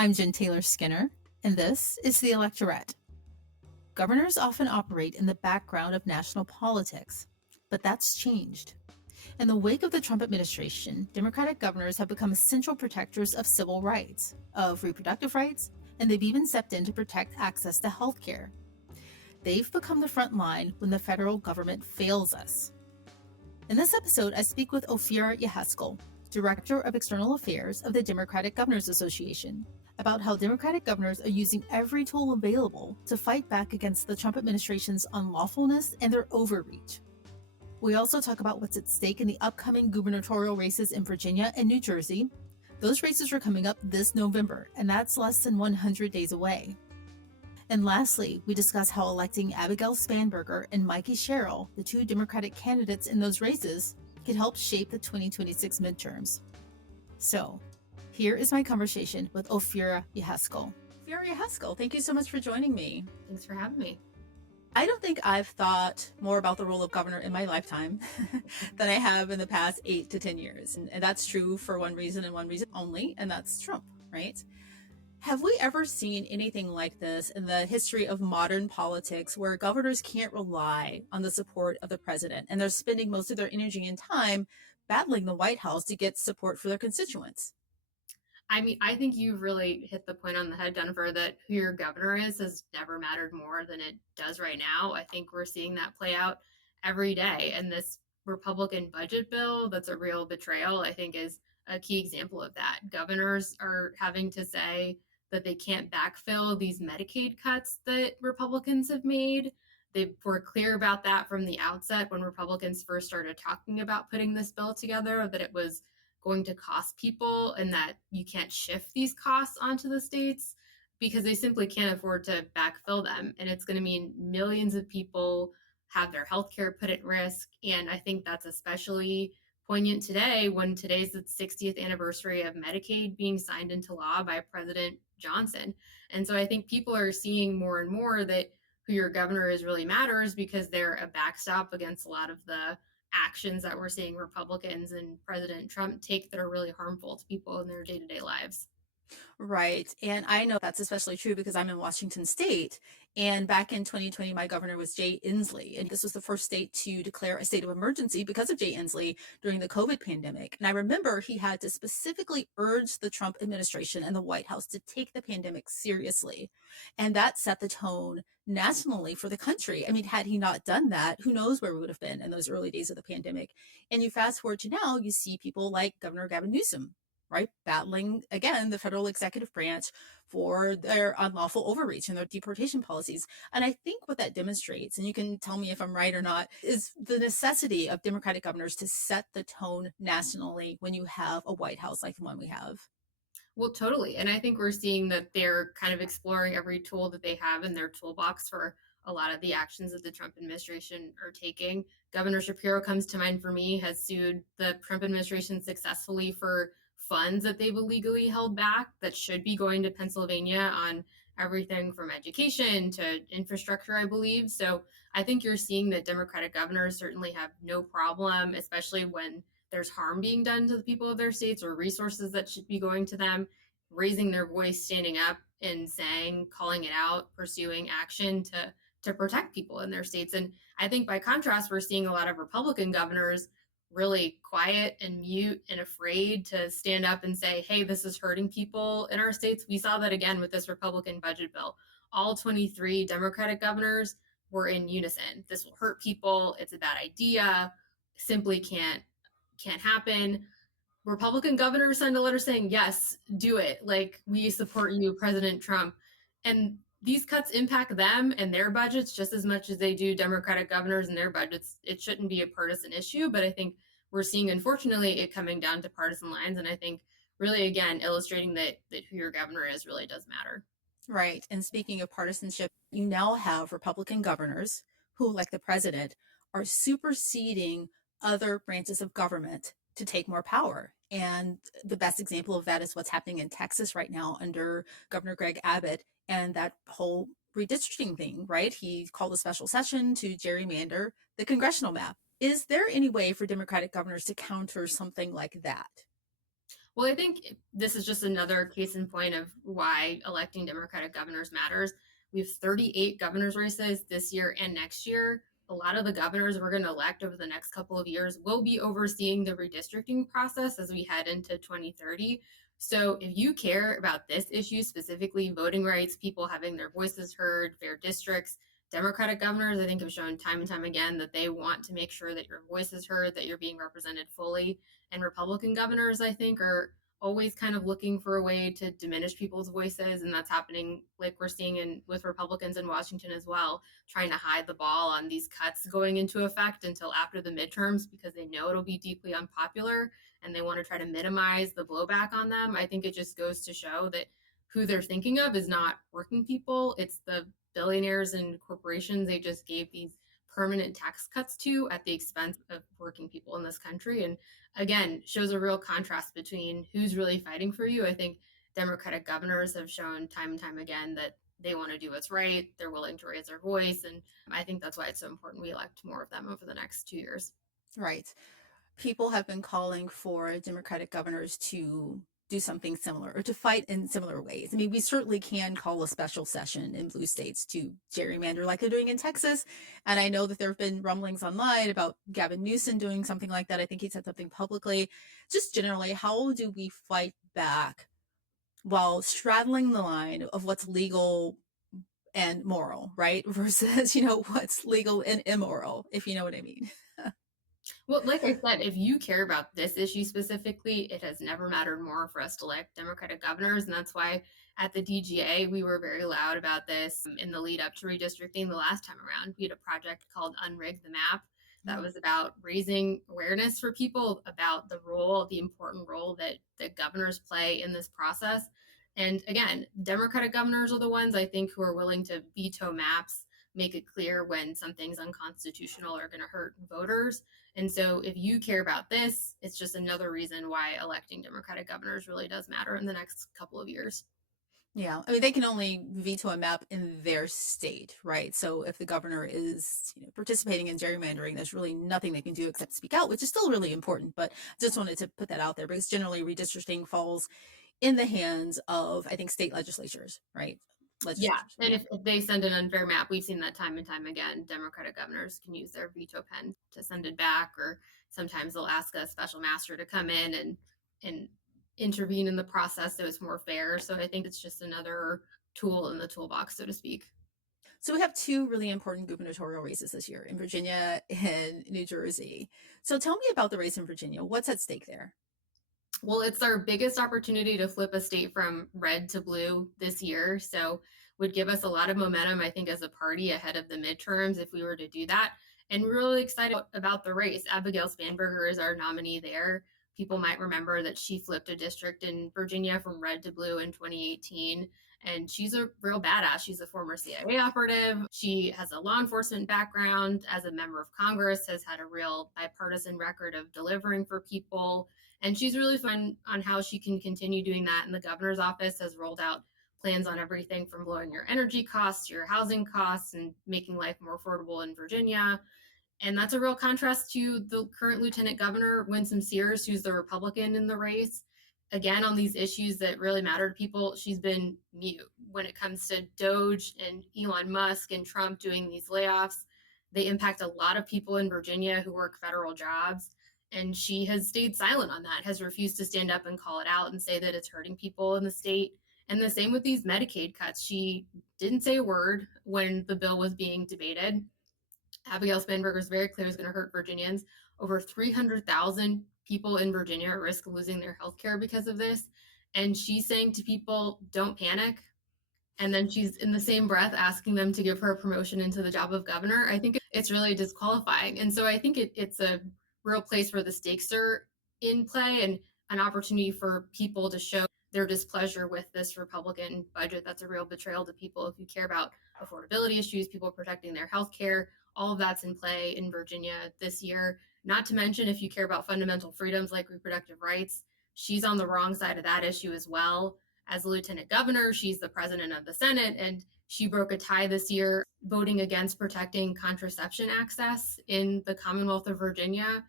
I'm Jen Taylor Skinner, and this is the Electorate. Governors often operate in the background of national politics, but that's changed. In the wake of the Trump administration, Democratic governors have become essential protectors of civil rights, of reproductive rights, and they've even stepped in to protect access to health care. They've become the front line when the federal government fails us. In this episode, I speak with Ofirah Yheskel, Director of External Affairs of the Democratic Governors Association, about how Democratic governors are using every tool available to fight back against the Trump administration's unlawfulness and their overreach. We also talk about what's at stake in the upcoming gubernatorial races in Virginia and New Jersey. Those races are coming up this November, and that's less than 100 days away. And lastly, we discuss how electing Abigail Spanberger and Mikey Sherrill, the two Democratic candidates in those races, could help shape the 2026 midterms. So, here is my conversation with Ofirah Yheskel. Ofirah Yheskel, thank you so much for joining me. Thanks for having me. I don't think I've thought more about the role of governor in my lifetime than I have in the past 8 to 10 years. And that's true for one reason and one reason only, and that's Trump, right? Have we ever seen anything like this in the history of modern politics where governors can't rely on the support of the president and they're spending most of their energy and time battling the White House to get support for their constituents? I mean, I think you've really hit the point on the head, Jennifer, that who your governor is has never mattered more than it does right now. I think we're seeing that play out every day. And this Republican budget bill, that's a real betrayal, I think is a key example of that. Governors are having to say that they can't backfill these Medicaid cuts that Republicans have made. They were clear about that from the outset when Republicans first started talking about putting this bill together, that it was going to cost people and that you can't shift these costs onto the states because they simply can't afford to backfill them. And it's going to mean millions of people have their health care put at risk. And I think that's especially poignant today when today's the 60th anniversary of Medicaid being signed into law by President Johnson. And so I think people are seeing more and more that who your governor is really matters because they're a backstop against a lot of the actions that we're seeing Republicans and President Trump take that are really harmful to people in their day-to-day lives. Right. And I know that's especially true because I'm in Washington State. And back in 2020, my governor was Jay Inslee. And this was the first state to declare a state of emergency because of Jay Inslee during the COVID pandemic. And I remember he had to specifically urge the Trump administration and the White House to take the pandemic seriously. And that set the tone nationally for the country. I mean, had he not done that, who knows where we would have been in those early days of the pandemic. And you fast forward to now, you see people like Governor Gavin Newsom, right, battling, again, the federal executive branch for their unlawful overreach and their deportation policies. And I think what that demonstrates, and you can tell me if I'm right or not, is the necessity of Democratic governors to set the tone nationally when you have a White House like the one we have. Well, totally. And I think we're seeing that they're kind of exploring every tool that they have in their toolbox for a lot of the actions that the Trump administration are taking. Governor Shapiro comes to mind for me, has sued the Trump administration successfully for funds that they've illegally held back that should be going to Pennsylvania on everything from education to infrastructure, I believe. So I think you're seeing that Democratic governors certainly have no problem, especially when there's harm being done to the people of their states or resources that should be going to them, raising their voice, standing up and saying, calling it out, pursuing action to protect people in their states. And I think by contrast, we're seeing a lot of Republican governors really quiet and mute and afraid to stand up and say, hey, this is hurting people in our states. We saw that again with this Republican budget bill. All 23 Democratic governors were in unison. This will hurt people. It's a bad idea. Simply can't happen. Republican governors signed a letter saying, yes, do it. Like, we support you, President Trump. And these cuts impact them and their budgets just as much as they do Democratic governors and their budgets. It shouldn't be a partisan issue, but I think we're seeing, unfortunately, it coming down to partisan lines. And I think really, again, illustrating that who your governor is really does matter. Right. And speaking of partisanship, you now have Republican governors who, like the president, are superseding other branches of government to take more power. And the best example of that is what's happening in Texas right now under Governor Greg Abbott and that whole redistricting thing, right? He called a special session to gerrymander the congressional map. Is there any way for Democratic governors to counter something like that? Well, I think this is just another case in point of why electing Democratic governors matters. We have 38 governors races this year and next year. A lot of the governors we're going to elect over the next couple of years will be overseeing the redistricting process as we head into 2030. So if you care about this issue, specifically voting rights, people having their voices heard, fair districts, Democratic governors, I think, have shown time and time again that they want to make sure that your voice is heard, that you're being represented fully. And Republican governors, I think, are always kind of looking for a way to diminish people's voices, and that's happening like we're seeing in with Republicans in Washington as well, trying to hide the ball on these cuts going into effect until after the midterms because they know it'll be deeply unpopular and they want to try to minimize the blowback on them. I think it just goes to show that who they're thinking of is not working people, it's the billionaires and corporations they just gave these permanent tax cuts to at the expense of working people in this country. And again, shows a real contrast between who's really fighting for you. I think Democratic governors have shown time and time again that they want to do what's right. They're willing to raise their voice. And I think that's why it's so important we elect more of them over the next 2 years. Right. People have been calling for Democratic governors to do something similar or to fight in similar ways. I mean, we certainly can call a special session in blue states to gerrymander like they're doing in Texas. And I know that there have been rumblings online about Gavin Newsom doing something like that. I think he said something publicly. Just generally, how do we fight back while straddling the line of what's legal and moral, right? Versus, what's legal and immoral, if you know what I mean. Well, like I said, if you care about this issue specifically, it has never mattered more for us to elect Democratic governors. And that's why at the DGA, we were very loud about this in the lead up to redistricting the last time around. We had a project called Unrig the Map that was about raising awareness for people about the important role that governors play in this process. And again, Democratic governors are the ones I think who are willing to veto maps, make it clear when something's unconstitutional or going to hurt voters. And so if you care about this, it's just another reason why electing Democratic governors really does matter in the next couple of years. Yeah, I mean, they can only veto a map in their state, right? So if the governor is, participating in gerrymandering, there's really nothing they can do except speak out, which is still really important. But just wanted to put that out there because generally redistricting falls in the hands of, I think, state legislatures, right? Yeah, Legislatures. and Yeah. if they send an unfair map, we've seen that time and time again. Democratic governors can use their veto pen to send it back, or sometimes they'll ask a special master to come in and intervene in the process so it's more fair. So I think it's just another tool in the toolbox, so to speak. So we have two really important gubernatorial races this year in Virginia and New Jersey. So tell me about the race in Virginia. What's at stake there? Well, it's our biggest opportunity to flip a state from red to blue this year. So would give us a lot of momentum, I think, as a party ahead of the midterms if we were to do that. And we're really excited about the race. Abigail Spanberger is our nominee there. People might remember that she flipped a district in Virginia from red to blue in 2018. And she's a real badass. She's a former CIA operative. She has a law enforcement background as a member of Congress, has had a real bipartisan record of delivering for people, and she's really fun on how she can continue doing that. And the governor's office has rolled out plans on everything from lowering your energy costs, your housing costs, and making life more affordable in Virginia. And that's a real contrast to the current Lieutenant Governor, Winsome Sears, who's the Republican in the race. Again, on these issues that really matter to people, she's been mute when it comes to Doge and Elon Musk and Trump doing these layoffs. They impact a lot of people in Virginia who work federal jobs. And she has stayed silent on that, has refused to stand up and call it out and say that it's hurting people in the state. And the same with these Medicaid cuts. She didn't say a word when the bill was being debated. Abigail Spanberger is very clear it's going to hurt Virginians. Over 300,000 people in Virginia are at risk of losing their health care because of this. And she's saying to people, don't panic. And then she's in the same breath asking them to give her a promotion into the job of governor. I think it's really disqualifying. And so I think it's a real place where the stakes are in play and an opportunity for people to show their displeasure with this Republican budget. That's a real betrayal to people if you care about affordability issues, people protecting their health care. All of that's in play in Virginia this year. Not to mention, if you care about fundamental freedoms like reproductive rights, she's on the wrong side of that issue as well. As a lieutenant governor, she's the president of the Senate, and she broke a tie this year voting against protecting contraception access in the Commonwealth of Virginia.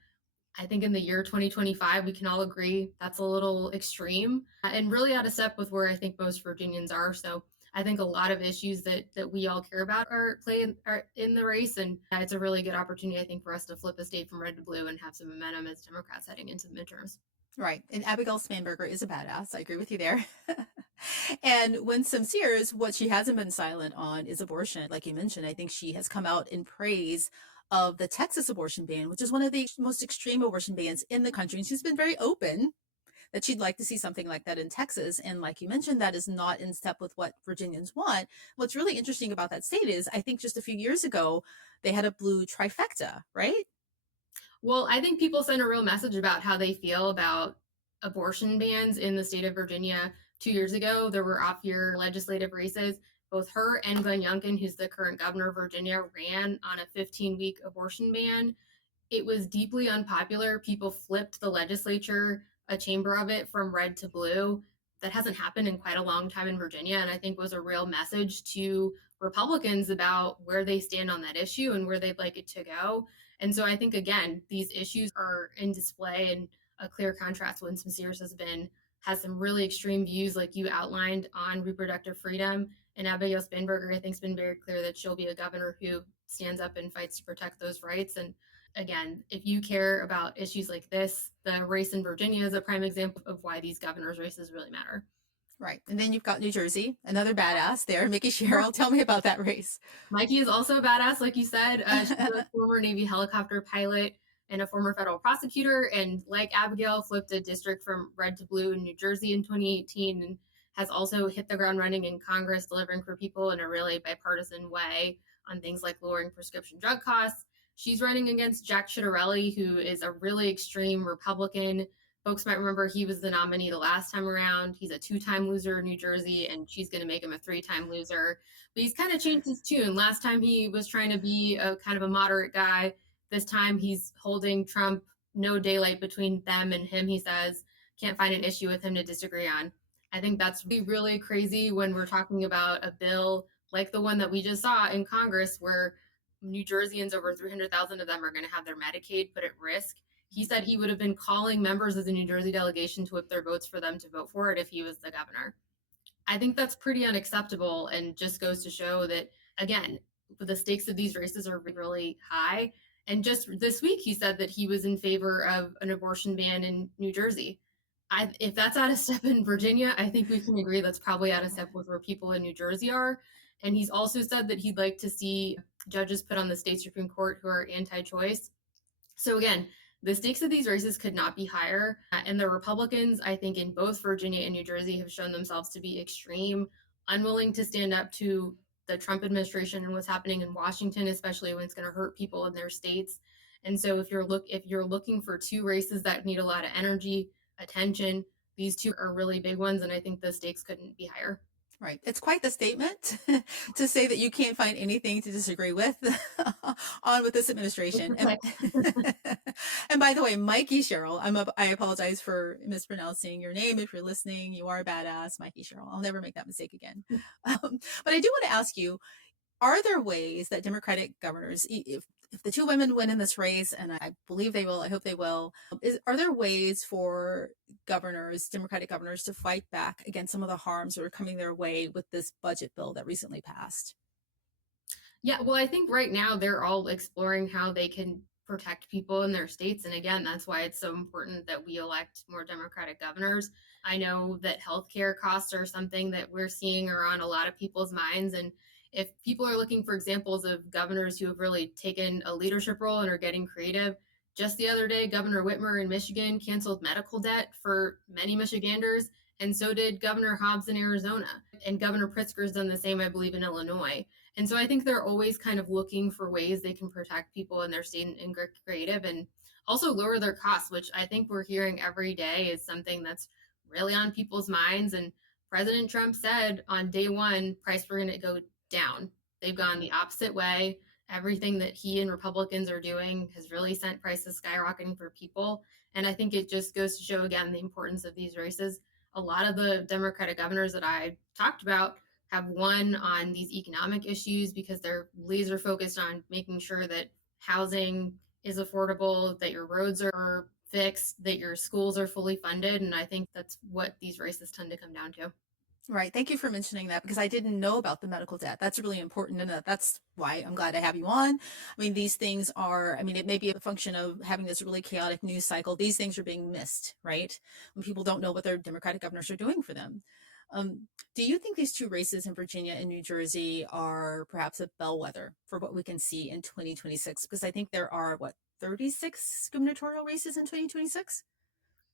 I think in the year 2025, we can all agree that's a little extreme and really out of step with where I think most Virginians are. So I think a lot of issues that we all care about are in the race, and it's a really good opportunity, I think, for us to flip the state from red to blue and have some momentum as Democrats heading into the midterms. Right. And Abigail Spanberger is a badass. I agree with you there. And Winsome Sears, what she hasn't been silent on is abortion. Like you mentioned, I think she has come out in praise of the Texas abortion ban, which is one of the most extreme abortion bans in the country. And she's been very open that she'd like to see something like that in Texas. And like you mentioned, that is not in step with what Virginians want. What's really interesting about that state is I think just a few years ago, they had a blue trifecta, right? Well, I think people send a real message about how they feel about abortion bans in the state of Virginia. 2 years ago, there were off-year legislative races. Both her and Glenn Youngkin, who's the current governor of Virginia, ran on a 15-week abortion ban. It was deeply unpopular. People flipped the legislature, a chamber of it, from red to blue. That hasn't happened in quite a long time in Virginia, and I think was a real message to Republicans about where they stand on that issue and where they'd like it to go. And so I think, again, these issues are in display in a clear contrast. Winsome Sears has some really extreme views, like you outlined, on reproductive freedom. And Abigail Spanberger, I think, has been very clear that she'll be a governor who stands up and fights to protect those rights. And again, if you care about issues like this, the race in Virginia is a prime example of why these governors' races really matter. Right. And then you've got New Jersey, another badass there, Mickey Sherrill. Tell me about that race. Mikey is also a badass, like you said. She's a former Navy helicopter pilot and a former federal prosecutor. And like Abigail, flipped a district from red to blue in New Jersey in 2018 and has also hit the ground running in Congress, delivering for people in a really bipartisan way on things like lowering prescription drug costs. She's running against Jack Ciattarelli, who is a really extreme Republican. Folks might remember he was the nominee the last time around. He's a two-time loser in New Jersey, and she's going to make him a three-time loser. But he's kind of changed his tune. Last time he was trying to be a kind of a moderate guy. This time he's holding Trump, no daylight between them and him, he says. Can't find an issue with him to disagree on. I think that's really, really crazy when we're talking about a bill like the one that we just saw in Congress, where New Jerseyans, over 300,000 of them, are going to have their Medicaid put at risk. He said he would have been calling members of the New Jersey delegation to whip their votes for them to vote for it if he was the governor. I think that's pretty unacceptable and just goes to show that, again, the stakes of these races are really high. And just this week, he said that he was in favor of an abortion ban in New Jersey. If that's out of step in Virginia, I think we can agree that's probably out of step with where people in New Jersey are. And he's also said that he'd like to see judges put on the state Supreme Court who are anti choice. So, again, the stakes of these races could not be higher. And the Republicans, I think, in both Virginia and New Jersey have shown themselves to be extreme, unwilling to stand up to the Trump administration and what's happening in Washington, especially when it's going to hurt people in their states. And so if you're looking for two races that need a lot of energy, attention, these two are really big ones, and I think the stakes couldn't be higher. Right. It's quite the statement to say that you can't find anything to disagree with on with this administration. And, and by the way, Mikey Sherrill, I apologize for mispronouncing your name. If you're listening, you are a badass, Mikey Sherrill. I'll never make that mistake again. But I do want to ask you, are there ways that Democratic governors, if the two women win in this race, and I believe they will, I hope they will, are there ways for governors, Democratic governors, to fight back against some of the harms that are coming their way with this budget bill that recently passed? Yeah, well, I think right now they're all exploring how they can protect people in their states. And again, that's why it's so important that we elect more Democratic governors. I know that healthcare costs are something that we're seeing are on a lot of people's minds. And if people are looking for examples of governors who have really taken a leadership role and are getting creative, just the other day, Governor Whitmer in Michigan canceled medical debt for many Michiganders, and so did Governor Hobbs in Arizona. And Governor Pritzker's done the same, I believe, in Illinois. And so I think they're always kind of looking for ways they can protect people in their state and get creative and also lower their costs, which I think we're hearing every day is something that's really on people's minds. And President Trump said on day one, prices were going to go down. They've gone the opposite way. Everything that he and Republicans are doing has really sent prices skyrocketing for people. And I think it just goes to show, again, the importance of these races. A lot of the Democratic governors that I talked about have won on these economic issues because they're laser focused on making sure that housing is affordable, that your roads are fixed, that your schools are fully funded. And I think that's what these races tend to come down to. Right. Thank you for mentioning that, because I didn't know about the medical debt. That's really important. And that's why I'm glad to have you on. I mean, these things are, I mean, it may be a function of having this really chaotic news cycle. These things are being missed, right? When people don't know what their Democratic governors are doing for them. Do you think these two races in Virginia and New Jersey are perhaps a bellwether for what we can see in 2026? Because I think there are, what, 36 gubernatorial races in 2026?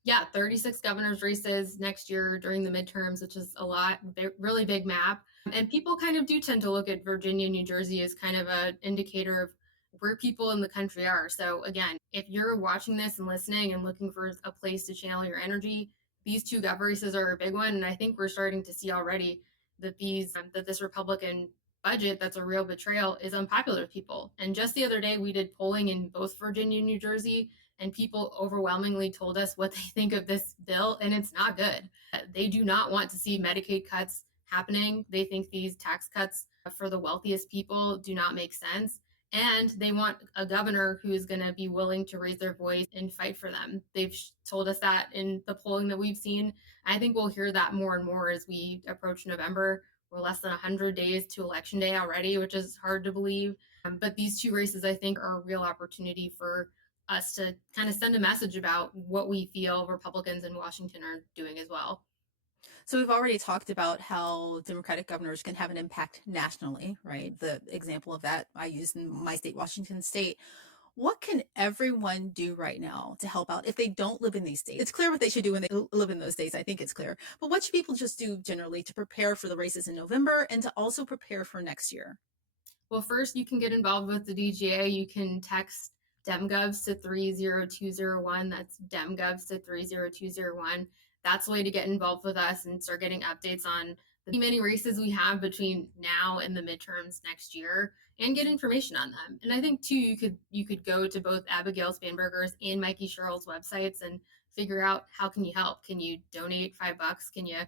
Yeah, 36 governors races next year during the midterms, which is a lot, really big map. And people kind of do tend to look at Virginia, New Jersey as kind of an indicator of where people in the country are. So again, if you're watching this and listening and looking for a place to channel your energy, these two gov races are a big one. And I think we're starting to see already that this Republican budget that's a real betrayal is unpopular with people. And just the other day, we did polling in both Virginia and New Jersey, and people overwhelmingly told us what they think of this bill, and it's not good. They do not want to see Medicaid cuts happening. They think these tax cuts for the wealthiest people do not make sense. And they want a governor who is going to be willing to raise their voice and fight for them. They've told us that in the polling that we've seen. I think we'll hear that more and more as we approach November. We're less than 100 days to Election Day already, which is hard to believe. But these two races, I think, are a real opportunity for us to kind of send a message about what we feel Republicans in Washington are doing as well. So we've already talked about how Democratic governors can have an impact nationally, right? The example of that I used in my state, Washington State. What can everyone do right now to help out if they don't live in these states? It's clear what they should do when they live in those states. I think it's clear. But what should people just do generally to prepare for the races in November and to also prepare for next year? Well, first, you can get involved with the DGA. You can text DemGovs to 30201. That's DemGovs to 30201. That's a way to get involved with us and start getting updates on the many races we have between now and the midterms next year, and get information on them. And I think too, you could go to both Abigail Spanberger's and Mikey Sherrill's websites and figure out how can you help. Can you donate $5? Can you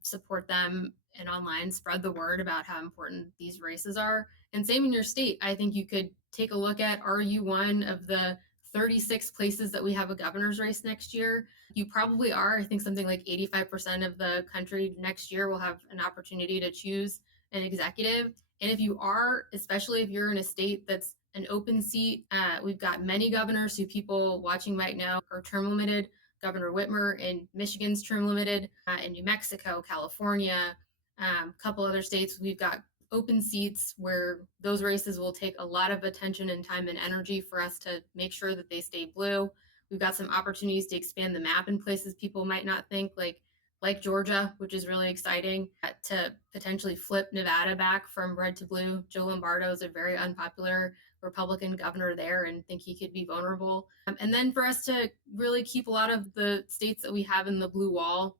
support them and online spread the word about how important these races are? And same in your state. I think you could take a look at, are you one of the 36 places that we have a governor's race next year? You probably are. I think something like 85% of the country next year will have an opportunity to choose an executive. And if you are, especially if you're in a state that's an open seat, we've got many governors who people watching might know are term limited. Governor Whitmer in Michigan's term limited. In New Mexico, California, a couple other states, we've got open seats where those races will take a lot of attention and time and energy for us to make sure that they stay blue. We've got some opportunities to expand the map in places people might not think, like Georgia, which is really exciting, to potentially flip Nevada back from red to blue. Joe Lombardo is a very unpopular Republican governor there and think he could be vulnerable. And then for us to really keep a lot of the states that we have in the blue wall,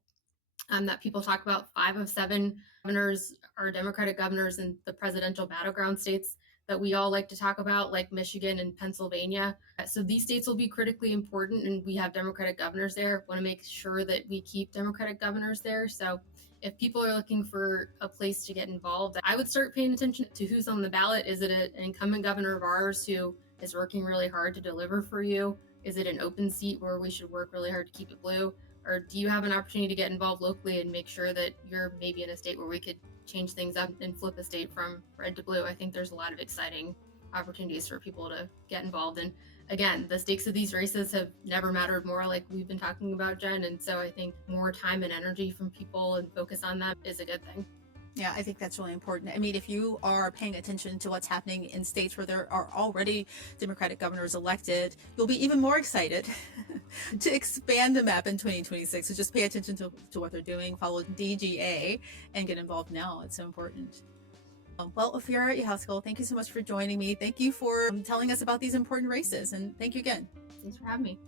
that people talk about, 5 of 7 governors are Democratic governors in the presidential battleground states that we all like to talk about, like Michigan and Pennsylvania. So these states will be critically important, and we have Democratic governors there. Want to make sure that we keep Democratic governors there. So if people are looking for a place to get involved, I would start paying attention to who's on the ballot. Is it an incumbent governor of ours who is working really hard to deliver for you? Is it an open seat where we should work really hard to keep it blue? Or do you have an opportunity to get involved locally and make sure that you're maybe in a state where we could change things up and flip a state from red to blue? I think there's a lot of exciting opportunities for people to get involved. And again, the stakes of these races have never mattered more, like we've been talking about, Jen. And so I think more time and energy from people and focus on them is a good thing. Yeah, I think that's really important. I mean, if you are paying attention to what's happening in states where there are already Democratic governors elected, you'll be even more excited to expand the map in 2026. So just pay attention to what they're doing, follow DGA, and get involved now. It's so important. Well, Ofirah, Yheskel, thank you so much for joining me. Thank you for telling us about these important races, and thank you again. Thanks for having me.